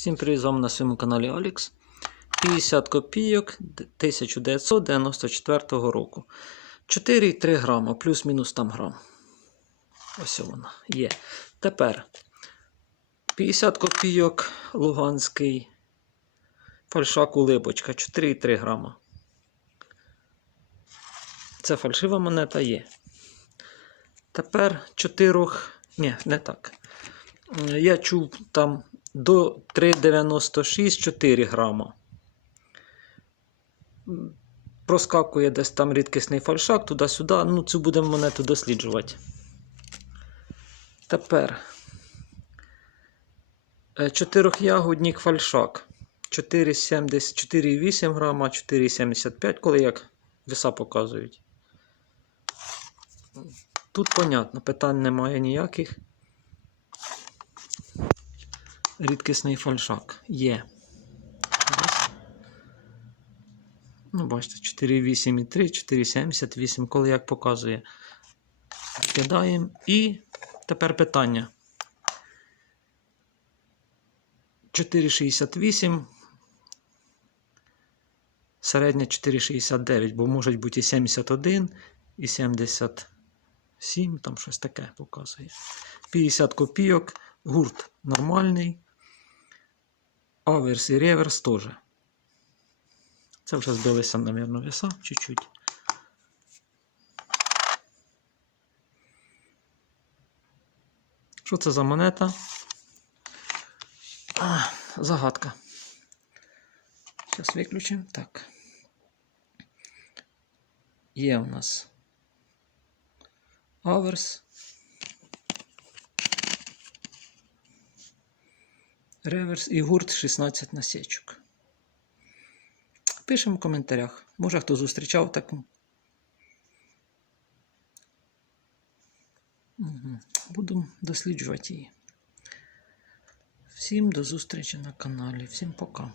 Всім привіт, з вами на своєму каналі Алікс. 50 копійок 1994 року. 4,3 грама, плюс-мінус там грам. Ось вона є. Тепер 50 копійок Луганський. Фальшак улибочка 4,3 грама. Це фальшива монета є. Тепер 4. Ні, не так. Я чув там до 3,96 4 грама. Проскакує десь там рідкісний фальшак туди-сюди. Ну, цю будемо монету досліджувати. Тепер е, чотирьохягодник фальшак. 4,8 грама, 4,75, коли як веса показують. Тут понятно, питань немає ніяких. Рідкісний фальшак є. Ну, бачите, 4,8,3, 4,78, коли як показує. Кидаємо. І тепер питання. 4,68. Середня 4,69, бо можуть бути і 71, і 77, там щось таке показує. 50 копійок, гурт нормальний. Аверс і реверс теж. Це вже збилися, мабуть, веса чуть-чуть. Що це за монета? А, загадка. Зараз виключимо. Так. Є у нас аверс. Реверс і гурт 16 насічок. Пишемо в коментарях. Може хто зустрічав таку. Буду досліджувати її. Всім до зустрічі на каналі. Всім пока.